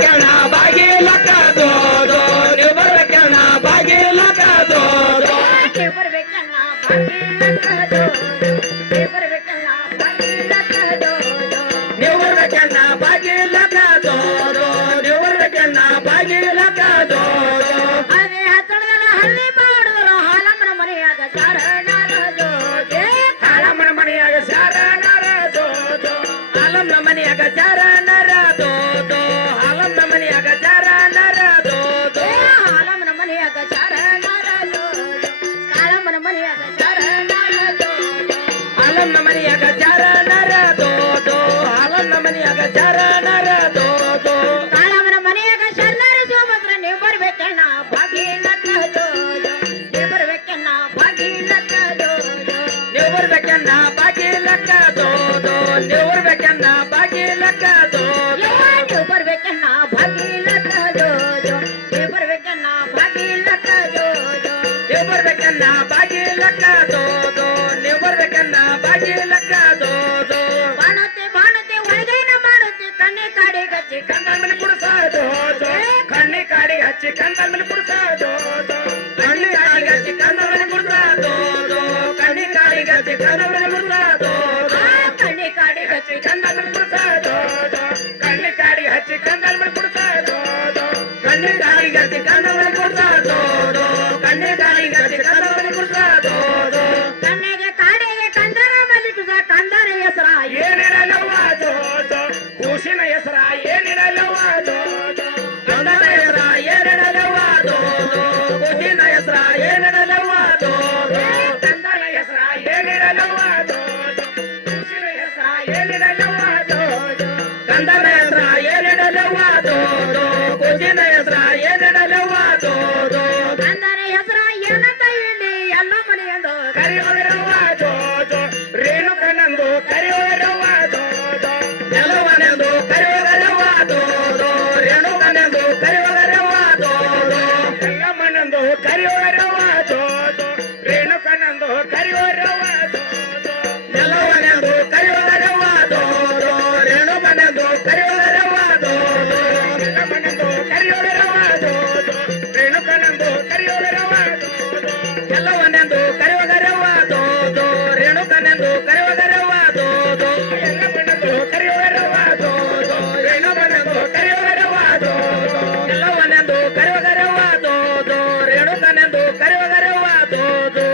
ಬರ್ಬೇಕಣ್ಣ ಬಾಗಿಲಕ್ಕದು ನೀವು ಬರ್ಬೇಕಣ್ಣ ಬಾಗಿಲಕ್ಕದು ನೀವು ಬರ್ಬೇಕಣ್ಣ ಬಾಗಿಲಕ್ಕದು ನೀವು ಬರ್ಬೇಕಣ್ಣ ಬಾಗಿಲಕ್ಕದು ನೀವು ಬರ್ಬೇಕಣ್ಣ ಬಾಗಿಲಕ್ಕದು ನೀವು ಬರ್ಬೇಕಣ್ಣ ಬಾಗಿಲಕ್ಕದು ಅದೇ ಹತ್ತಡದ ಹಳ್ಳಿ ಮಾಡಿದ್ರು ಹಾಲಮ್ಮನ ಮನೆಯಾಗ ಶರಣರ ಜೋಜೆ ಹಾಲಮ್ಮನ ಮನೆಯಾಗ ಶರಣರ ಜೋಜೋ ಹಾಲಮ್ಮನ ಮನೆಯಾಗ ಶರಣರ ಜೋಜೋ ಹಾಲಮ್ಮನ ಮನೆಯಾಗ ಶರಣರ ಜೋಜೋ ಹಾಲಮ್ಮನ ಮನೆಯಾಗ ಶರಣರ ಜೋಜೋ ಕಾಳಮ್ಮನ ಮನೆಯಾಗ ಶರಣರ ಜೋಜೋ ಹಾಲಮ್ಮನ ಮನೆಯಾಗ ಶರಣರ ಜೋಜೋ ಹಾಲಮ್ಮನ ಮನೆಯಾಗ ಶರಣರ ಜೋಜೋ ಕಾಳಮ್ಮನ ಮನೆಯಾಗ ಶರಣರ ಜೋಬತ್ರ ನೀವು ಬರ್ಬೇಕಣ್ಣ ಬಾಗಿಲಕ್ಕ ಜೋಜೋ ನೀವು ಬರ್ಬೇಕಣ್ಣ ಬಾಗಿಲಕ್ಕ ಜೋಜೋ ನೀವು ಬರ್ಬೇಕಣ್ಣ ಬಾಗಿಲಕ್ಕ ಜೋಜೋ ನೀವು ಬರ್ಬೇಕಣ್ಣ ಬಾಗಿಲಕ್ಕ ಜೋಜೋ ನೀವು ಬರ್ಬೇಕಣ್ಣ ಬಾಗಿಲಕ್ಕ ಜೋಜೋ ನೀವು ಬರ್ಬೇಕಣ್ಣ ಬಾಗಿಲಕ್ಕ ಜೋಜೋ ನೀವು ಬರ್ಬೇಕಣ್ಣ ಬಾಗಿಲಕ್ಕ ಜೋಜೋ ನೀವು ಬರ್ಬೇಕಣ್ಣ ಬಾಗಿಲಕ್ಕ ಜೋಜೋ ಬಾಣತೆ ಬಾಣತೆ ಒಳಗೈನ ಮಾಡುತ್ತೆ ಕಣ್ಣೆ ಕಾಡಿ ಗಚ್ಚಿ ಕಂದಮ್ಮನ ಕುಡಿಸೋದು ಕಣ್ಣಿ ಕಾಡಿಗೆ ಹಚ್ಚಿ ಕಂದಮ್ಮನ ಕುಡಿಸೋದು ಕಣ್ಣಿ ಕಾಡಿಗೆ ಹಚ್ಚಿ ಕಂದಮ್ಮನ ಕುಡಿಸೋದು ಕಣ್ಣಿ ಕಾಡಿಗೆ ಹಚ್ಚಿ ಕಂದಮ್ಮನ ಕುಡಿಸೋದು ಕಣ್ಣೆ ಕಾಡಿ ಗಚ್ಚಿ ಕಂದಮ್ಮನ ಕುಡಿಸೋದು ಕಣ್ಣಿ ಕಾಡಿಗೆ ಹಚ್ಚಿ ಕಂದಮ್ಮನ ಕುಡಿಸೋದು ಕಣ್ಣಿ ಕಾಡಿಗೆ ಹಚ್ಚಿ ಕಂದಮ್ಮನ ಕುಡಿಸೋದು ಕಣ್ಣಿ ಕಾಡಿಗೆ ಹಚ್ಚಿ ಕಂದಮ್ಮನ ಕುಡಿಸೋದು ಕಣ್ಣಿಗೆ ಕಾಡಿಗೆ ಕಂದರ ಮಲ್ಲಿಟುದ ಕಂದರ ಹೆಸರ ಏನಿರಲ್ಲವ್ವ ಜೋಜೋ ಕೂಸಿನ ಹೆಸರ ಏನಿರಲ್ಲವ್ವ ಜೋಜೋ ಕಂದನ ಹೆಸರ ಏನಿರಲ್ಲವ್ವ ಜೋಜೋ ಕೂಸಿನ ಹೆಸರ ಏನಿರಲ್ಲವ್ವ ಜೋಜೋ ಕಂದನ ಹೆಸರ ಏನಿರಲ್ಲವ್ವ ಜೋಜೋ ಕೂಸಿನ ಹೆಸರ ಏನಿರಲ್ಲವ್ವ ಜೋಜೋ ಕಂದನ ಹೆಸರ ಏನಿರಲ್ಲವ್ವ ಜೋಜೋ ಕೂಸಿನ ಹೆಸರ ಏನಿರಲ್ಲವ್ವ ಜೋಜೋ ಕಂದರ ಹೆಸರ ಏನಂತ ಹೇಳಿ ಎಲ್ಲ ಮನೆಯಂದು ಕರಿಯೋರವ್ವ ಜೋಜೋ ರೇಣುಕನಂದು ಕರಿಯೋರವ್ವ ಜೋಜೋ ಎಲ್ಲವನೆಂದು ಕರಿಯೋರವ್ವ ಜೋಜೋ ರೇಣುಕನೆಂದು ಕರಿಯೋರವ್ವ ಜೋಜೋ ಎಲ್ಲಮ್ಮನೆಂದು ಕರಿಯೋರವ್ವ ಜೋಜೋ ರೇಣುಕನೆಂದು ಕರಿಯೋರವ್ವ ಜೋಜೋ ಎಲ್ಲವನೆಂದು ಕರಿಯೋರವ್ವ ಜೋಜೋ ರೇಣುಕನೆಂದು ಕರಿಯೋರವ್ವ ಜೋಜೋ ಎಲ್ಲಮ್ಮನೆಂದು ಕರಿಯೋರವ್ವ ಜೋಜೋ ರೇಣುಕನೆಂದು ಕರಿಯೋರವ್ವ ಜೋಜೋ ಎಲ್ಲವನೆಂದು ಕರೆಯುವಗರವ್ವ ಜೋಜೋ ರೇಣುಕನೆಂದು ಕರೆಯುವಗರವ್ವ ಜೋಜೋ ಎಲ್ಲವನೆಂದು ಕರೆಯುವಗರವ್ವ ಜೋಜೋ ರೇಣುಕನೆಂದು ಕರೆಯುವಗರವ್ವ ಜೋಜೋ ಎಲ್ಲವನೆಂದು ಕರೆಯುವಗರವ್ವ ಜೋಜೋ ರೇಣುಕನೆಂದು ಕರೆಯುವಗರವ್ವ ಜೋಜೋ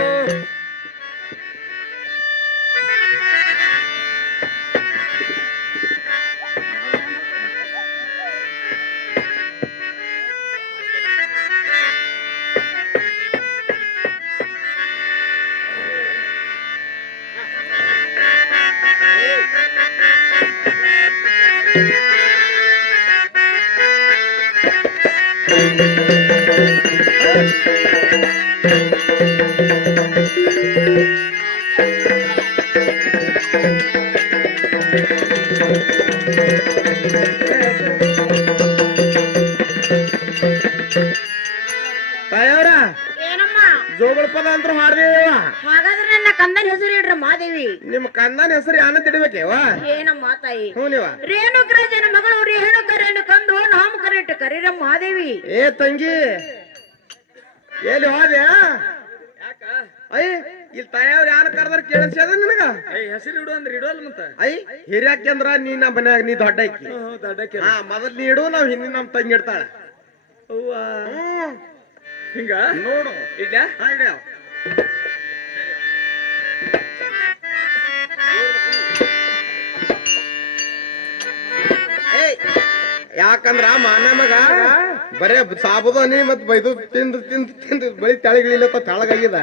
ತಾಯವ್ರ ಏನಮ್ಮ ಜೋಗಳ ಪದ ಅಂತ ಹಾಡ್ದೇವ ಹಾಗಾದ್ರೆ ನನ್ನ ಕಂದನ ಹೆಸರು ಇಡ್ರ ಮಾದೇವಿ ನಿಮ್ಮ ಕಂದನ ಹೆಸರು ಯಾನ ತಿಡ್ಬೇಕೇವ ಏನಮ್ಮ ತಾಯಿ ಹ್ಞೂ ನೀವ ರೇಣುಕರಾಜನ ಮಗಳು ರೇಣುಕರೇಣು ನಾಮಕರಿಟ್ಟು ಕರೀರ ಮಾದೇವಿ ಏ ತಂಗಿ ಎಲ್ಲಿ ಹೋದ್ಯಾ ಐ ಇಲ್ಲಿ ತಾಯವ್ರ ಯಾರ ಕರೆದ್ರ ಕೇಳಿಸ್ಯದ ನಿನಗ ಹೆಸರು ಇಡು ಅಂದ್ರೆ ಇಡೋಲ್ಲ ಮತ್ತ ಐ ಹಿರಿಯಾಕಂದ್ರ ನೀ ನಮ್ಮ ಮನ್ಯಾಗ ನೀ ದೊಡ್ಡ ಆಕಿ ಹಾ ಮೊದಲ್ ನೀ ಇಡು ನಾವ್ ಹಿಂದಿನ ನಮ್ ತಂಗಿ ಇಡ್ತಾಳ ಹಿಂಗ ನೋಡು ಇಡ್ಲ ಹಾ ಇಡ ಯಾಕಂದ್ರ ಮಾನ ಮಗ ಬರೇ ಸಾಬುದಾನಿ ಮತ್ ಬೈದು ತಿಂದು ತಿಂದು ತಿಂದು ಬಳಿ ತೆಳಗಿಳಿಲತ್ತ ತೆಳಗಾಗ್ಯದ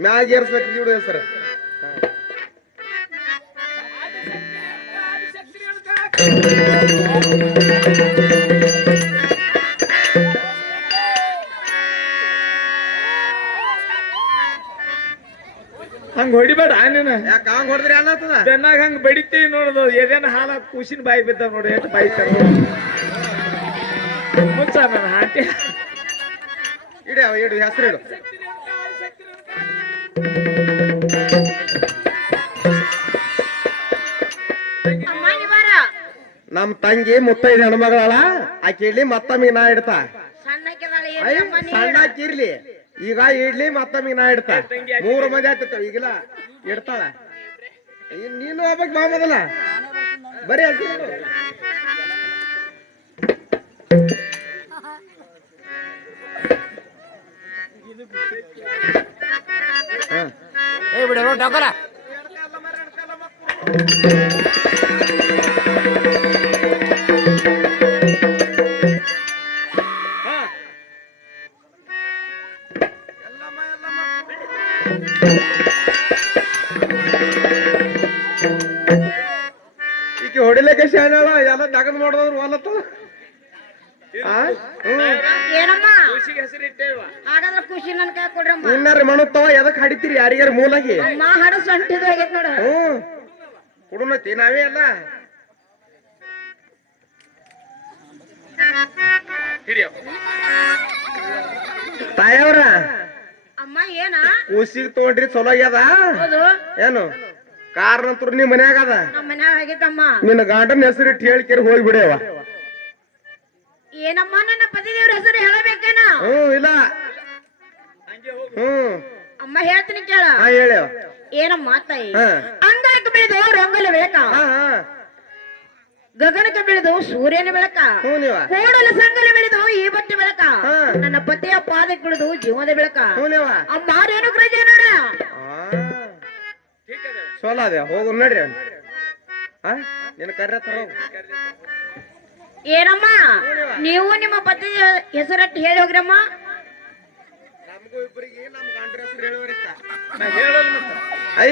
ಮ್ಯಾಗ ಏರ್ಸ್ಬೇಕು ಇಡು ಹೆಸರು ಹಂಗ ಹೊಡಿಬೇಡ ನೀನು ಯಾಕ ಹಂಗ ಹೊಡೆದ್ರಿ ಅನ್ನತ್ತದ ಬೆನ್ನಾಗ ಹಂಗ ಬಡಿತೀವಿ ನೋಡೋದು ಎದೇನ ಹಾಲ ಕೂಸಿನ ಬಾಯಿ ಬಿದ್ದಾವ ನೋಡಿ ಎಷ್ಟು ಬಾಯಿ ತರ ಮುಚ್ಚ ನನ್ನ ಆಂಟಿ ಇಡು ಇಡು ಹೆಸರು ಇಡು ನಮ್ ತಂಗಿ ಮುತ್ತೈದು ಹೆಣ್ಮಗಳಳ ಆಕೆ ಇಡ್ಲಿ ಮತ್ತೊಮ್ಮಿಗೆ ನಾ ಇಡ್ತಾ ಸಣ್ಣಕ್ಕಿದಾಳೆ ಐ, ಇರ್ಲಮ್ಮ ನೀ. ಸಣ್ಣಾಕಿರ್ಲಿ ಈಗ ಇಡ್ಲಿ ಮತ್ತೊಮ್ಮಿಗೆ ನಾ ಇಡ್ತಾ 3 ಮಂದಿ ಆಗ್ತಿರ್ತಾವ ಈಗಿಲ್ಲ ಇಡ್ತಾಳ ನೀನು ಹೋಗ್ಬೇಕು ಬಾ ಮೊದಲ ಬರೀ ಅಷ್ಟೇ ನೋಡು. ಹಾ. ಏ ಬಿಡು ಡಾಕರ ಈಕೆ ಹೊಡಿಲಿಕ್ಕೆ ಶಾಣಳ ಎಲ್ಲ ತಗದ್ ಮಾಡೋದ್ರು ಹೊಲತ್ತ ಏನಮ್ಮ ಖುಷಿಗೆ ಹೆಸರಿಟ್ಟೇವ ಹಾಗಾದ್ರೆ ಖುಷಿ ನನ್ ಕೈ ಕೊಡ್ರಮ್ಮ. ಇನ್ನಾರ ಮಣುತ್ತವ ಎದಕ್ ಹಡಿತೀರಿ ಯಾರಿಗಾರ ಮೂಲಾಗಿ ಅಮ್ಮ ಹಡ ಸಂಟಿದ್ ಹೋಗೈತ್ ನೋಡ. ಹ್ಮ್ ಕುಡುನತಿ ನಾವೇ ಅಲ್ಲ ಹಿಡಿಯೋ ತಾಯವ್ರ ಅಮ್ಮ ಏನ ಕೂಸಿಗೆ ತಗೊಂಡ್ರಿ ಚಲೋ ಆಗ್ಯದ ಹೌದು ಏನು ಕಾರ್ ನಂತರ ನಿಮ್ ಮನ್ಯಾಗ ಅದ ನಮ್ಮ ಮನ್ಯಾಗ ಆಗೈತಮ್ಮ. ನಿನ್ನ ಗಂಡನ ಹೆಸರಿಟ್ಟು ಹೇಳಿಕೆರಿ ಹೋಗಿ ಬಿಡೇವ ಏನಮ್ಮ ನನ್ನ ಪತಿದೇವ್ರ ಹೆಸರು ಹೇಳಬೇಕೇನ? ಇಲ್ಲ ಹ್ಮ್ ಅಮ್ಮ ಹೇಳ್ತೀನಿ ಕೇಳ. ಹಾ ಹೇಳೇವ ಏನಮ್ಮ ತಾಯಿ ಹಾ ಅಂಗಾರಕ್ಕೆ ಬೆಳೆದು ರಂಗೋಲಿ ಬೆಳಕ, ಹಾ ಹಾ ಗಗನಕ್ಕೆ ಬೆಳೆದು ಸೂರ್ಯನ ಬೆಳಕ, ಹ್ಞೂ ನೀವ ಕೂಡಲ ಸಂಗಲ ಬೆಳೆದು ಈ ಬಟ್ಟೆ ಬೆಳಕ, ಹಾ. ನನ್ನ ಪತಿಯ ಪಾದಕ್ಕೆ ಬೆಳೆದು ಜೀವದ ಬೆಳಕ. ಹ್ಞೂ ನೀವ ಅಮ್ಮ ರೇಣು ಕ್ರಜ ನೋಡ. ಸೋಲ ಅದೇ ಹೋಗು ನಡ್ರಿ ಅವ್ನು ಹಾ ನಿನ್ನ ಕರ್ರ ತರ ಏನಮ್ಮ ನೀವು ನಿಮ್ಮ ಪತಿ ಹೆಸರಟ್ಟು ಹೇಳಿ ಹೋಗ್ರಮ್ಮ. ನಮಗೂ ಇಬ್ಬರಿಗೆ ನಮ್ಮ ಗಂಡ್ರ ಹೆಸರು ಹೇಳುವರಿತ್ತ ನಾ ಹೇಳಲ್ಲ ಮತ್ತ ಐ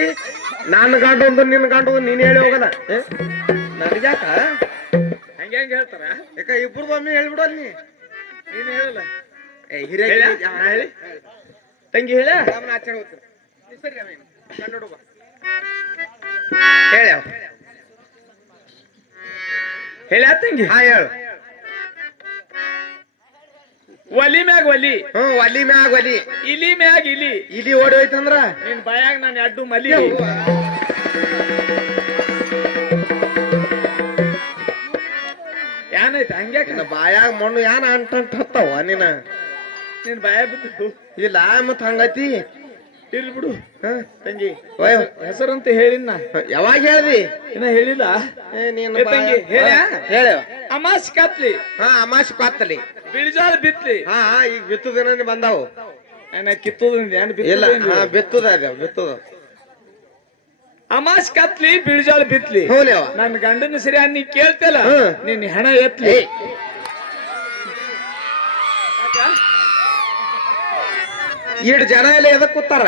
ನನ್ನ ಗಂಡ ಒಂದು ನಿನ್ನ ಗಂಡ ಒಂದು ನೀನ್ ಹೇಳಿ ಹೋಗಲ್ಲ ನನಗ್ಯಾಕ ಹಂಗೆ ಹಂಗೆ ಹೇಳ್ತಾರ ಯಾಕ ಇಬ್ಬರದು ಒಮ್ಮೆ ಹೇಳ್ಬಿಡೋಲ್ ನೀ ನೀನ್ ಹೇಳಲ್ಲ ಹಿರಿಯ ನಾ ಹೇಳಿ ತಂಗಿ ಹೇಳ ಆಚರಣೆ ಹೋಗ್ತೀನಿ ಸರಿ ಗಂಡ ಹುಡುಗ ಹೇಳ್ಯಾವ ಹೇಳ ತಂಗಿ ಹಾ ಹೇಳು ಒಲಿ ಮ್ಯಾಗ ಒಲಿ ಹ್ಮ್ ಒಲಿ ಮ್ಯಾಗ ಒಲಿ ಇಲಿ ಮ್ಯಾಗ ಇಲಿ ಇಲ್ಲಿ ಓಡಿ ಹೋಯ್ತಂದ್ರ ನಿನ್ ಬಾಯಾಗ ನಾನು ಅಡ್ಡು ಮಲಿ ಏನಾಯ್ತು ಹಂಗ್ಯಾಕ ನಿನ್ನ ಬಾಯಾಗ ಮಣ್ಣು ಯಾನ ಅಂಟಂಟ್ ಹತ್ತವ ನಿನ್ನ ನಿನ್ ಬಾಯ ಬಿದ್ದು ಇಲ್ಲ ಮತ್ ಹಂಗತಿ ಇರ್ಲಿ ಬಿಡು ಹ ತಂಗಿ ಓಯ್ ಹೆಸರಂತ ಹೇಳಿನ ಯಾವಾಗ ಹೇಳ್ದಿ ಇನ್ನ ಹೇಳಿಲ್ಲ ನೀನ್ ಏ ತಂಗಿ, ಹೇಳ್ಯಾ? ಹೇಳ ಅಮಾಸ್ ಕತ್ಲಿ ಹಾ ಅಮಾಶ್ ಕಾತ್ತಲಿ ಬಿಳಿಜಾಳ ಬಿತ್ಲಿ ಹಾ ಈಗ ಬಿತ್ತು ದಿನ ಬಂದಾವು ಏನ ಕಿತ್ತದ ಏನ್ ಇಲ್ಲ ಬಿತ್ತದ ಹಾ ಬಿತ್ತದ ಅದ ಬಿತ್ತದ ಅಮಾಸ್ ಕತ್ಲಿ ಬಿಳಿಜಾಳ ಬಿತ್ಲಿ ಹೌಲೇವ ನನ್ನ ಗಂಡನ ಸರಿ ನೀ ಕೇಳ್ತಲ್ಲ ಹ್ಮ್. ನಿನ್ ಹೆಣ ಎತ್ಲಿ ಇಡ್ ಜನ ಎಲ್ಲ ಎದಕ್ ಕೂತಾರ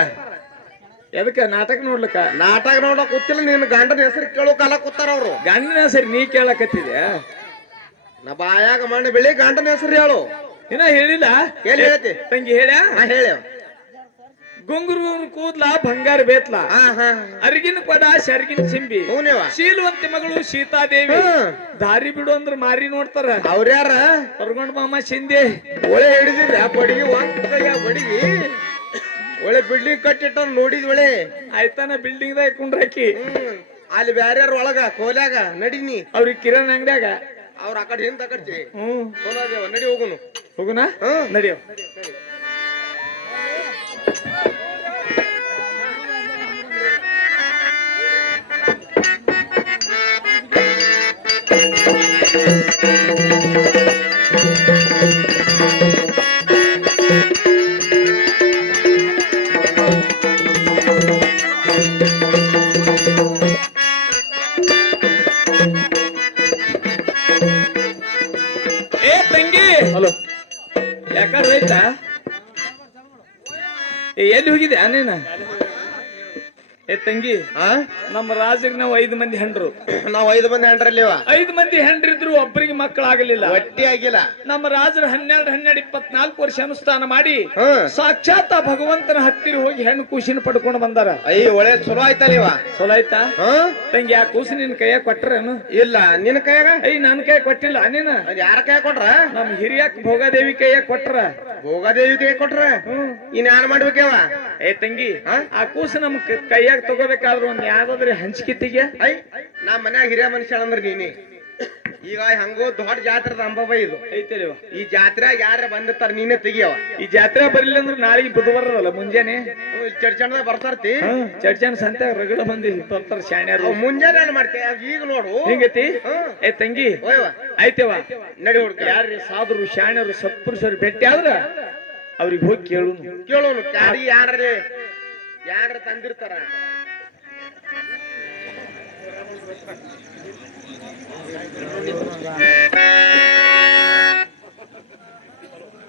ಎದಕ್ಕ ನಾಟಕ ನೋಡ್ಲಕ್ಕ ನಾಟಕ ನೋಡಕ್ ಕೂತಿಲ್ಲ ನಿನ್ನ ಗಂಡನ ಹೆಸರು ಕೇಳೋ ಕಾಲ ಕೂತಾರ ಅವ್ರು ಗಂಡನ ಸರಿ ನೀ ಕೇಳಕತ್ತಿದ್ಯ ನಾ ಬಾಯಾಗ ಮಣ್ಣು ಬೆಳಿ ಗಂಡನ ಹೆಸರು ಹೇಳು ಇನ್ನ ಹೇಳಿಲ್ಲ ಎಲ್ಲಿ ಹೇಳ್ತಿ ತಂಗಿ ಹೇಳ್ಯ ಹಾ ಹೇಳ ಗುಂಗುರು ಕೂದ್ಲ ಬಂಗಾರ ಬೇತ್ಲ ಹಾ ಹಾ ಅರಿಗಿನ ಕೊಡ ಶರ್ಗಿನ ಸಿಂಬಿ ಹೂನೇವ ಶೀಲವಂತಿ ಮಗಳು ಸೀತಾದೇವಿ ಹ್ಮ್. ದಾರಿ ಬಿಡು ಅಂದ್ರ ಮಾರಿ ನೋಡ್ತಾರ ಅವ್ರ್ಯಾರ ಹೊರಗೊಂಡ್ ಮಾಮ ಶಿಂದೆ ಒಳೆ ಹಿಡಿದಿದ್ರ ಬಡಿಗೆ ಒಂದ್ ಬಡಿಗಿ ಒಳ್ಳೆ ಬಿಲ್ಡಿಂಗ್ ಕಟ್ಟಿಟ್ಟ ನೋಡಿದ್ ಒಳ್ಳೆ ಆಯ್ತಾನ ಬಿಲ್ಡಿಂಗ್ ದಾಗ ಕುಂಡ್ರಾಕಿ ಅಲ್ಲಿ ಬ್ಯಾರ್ಯಾರ ಒಳಗ ಕೋಲ್ಯಾಗ ನಡಿನಿ ಅವ್ರಿಗೆ ಕಿರಣ್ ಅಂಗಡ್ಯಾಗ ಅವ್ರ ಆ ಕಡೆ ಹಿಂದ ಕಟ್ಟಿ ಹ್ಮ್ ಸೋಲಾದೇವ ನಡಿ ಹೋಗುನು ಹೋಗುನಾ ಹ್ಮ್. ನಡಿಯೋ ಏ ತಂಗಿ ಹಲೋ ಯಾಕಾರ ರೈತ ಎಲ್ಲಿ ಹೋಗಿದೆ ನೀನ ಏ ತಂಗಿ ಆ ನಮ್ಮ ರಾಜರಿಗೆ ನಾವು 5 ಮಂದಿ ಹೆಂಡ್ರು ನಾವ್ 5 ಮಂದಿ ಹೆಂಡ್ರಲ್ಲಿವ 5 ಮಂದಿ ಹೆಂಡ್ರಿದ್ರು ಒಬ್ಬರಿಗೆ ಮಕ್ಕಳಾಗಲಿಲ್ಲ ಒಟ್ಟಿ ಆಗಿಲ್ಲ ನಮ್ಮ ರಾಜರು 12 24 ವರ್ಷ ಅನುಷ್ಠಾನ ಮಾಡಿ ಹ್ಮ್ ಸಾಕ್ಷಾತ್ ಆ ಭಗವಂತನ ಹತ್ತಿರ ಹೋಗಿ ಹೆಣ್ಣು ಕೂಸಿನ ಪಡ್ಕೊಂಡು ಬಂದಾರ ಒಳ್ಳೆ ಚಲೋ ಆಯ್ತಲ್ಲಿವ ಚಲೋ ಆಯ್ತಾ ಹ್ಮ್ ತಂಗಿ ಆ ಕೂಸಿ ನಿನ್ ಕೈಯಾಗ ಕೊಟ್ರೇನು ಇಲ್ಲ ನಿನ್ನ ಕೈಯಾಗ ನನ್ ಕೈ ಕೊಟ್ಟಿಲ್ಲ ನೀನ ಅದ್ ಯಾರ ಕೈ ಕೊಟ್ರ ನಮ್ ಹಿರಿಯಕ್ ಭೋಗಾದೇವಿ ಕೈಯಾಗ ಕೊಟ್ರ ಭೋಗಾದೇವಿ ಕೈ ಕೊಟ್ರ ಇನ್ ಯಾರು ಮಾಡ್ಬೇಕವ ಏ ತಂಗಿ ಆ ಕೂಸು ನಮ್ ಕೈಯಾಗ ತಗೋಬೇಕಾದ್ರ ಒಂದ್ ಯಾವ್ದಾದ್ರೆ ಹಂಚಿಕೆ ತೆಗಿಯ ಐ ನಾ ಮನ್ಯಾಗ ಹಿರಿಯ ಮನುಷ್ಯ ಅಂದ್ರ ನೀನಿ ಈಗ ಹಂಗೋ ದೊಡ್ಡ ಜಾತ್ರದ ಅಂಬಾಬೈ ಇದು ಐತೇವ ಈ ಜಾತ್ರೆಯಾಗ ಯಾರ ಬಂದಿರ್ತಾರ ನೀನೇ ತೆಗಿಯವ ಈ ಜಾತ್ರೆ ಬರ್ಲಿಲ್ಲ ಅಂದ್ರೆ ನಾಳೆಗೆ ಬುಧವಾರ ಅದಲ್ಲ ಮುಂಜಾನೆ ಚಡ್ಚಣದಾಗ ಬರ್ತಾರ್ತಿ ಚಡ್ಚನ್ ಸಂತೆ ರಗಡ ಮಂದಿ ಬರ್ತಾರ ಶಾಣ್ಯಾರು ಅವ್ ಮುಂಜಾನೆ ಏನ್ ಮಾಡ್ತೇ ಈಗ ನೋಡು ಹಿಂಗೈತಿ ಹ್ಮ್. ಏ ತಂಗಿ ಹೋಯ್ವ ಆಯ್ತೇವ ನಡಿ ಹುಡ್ಕ ಯಾರ್ರಿ ಸಾಧುರು ಶಾಣ್ಯರು ಸತ್ಪುರುಷರು ಭೇಟಿ ಆದ್ರ ಅವ್ರಿಗೆ ಹೋಗಿ ಕೇಳು ಕೇಳೋನು ಕ್ಯಾಡಿ ಯಾರ ತಂದಿರ್ತಾರ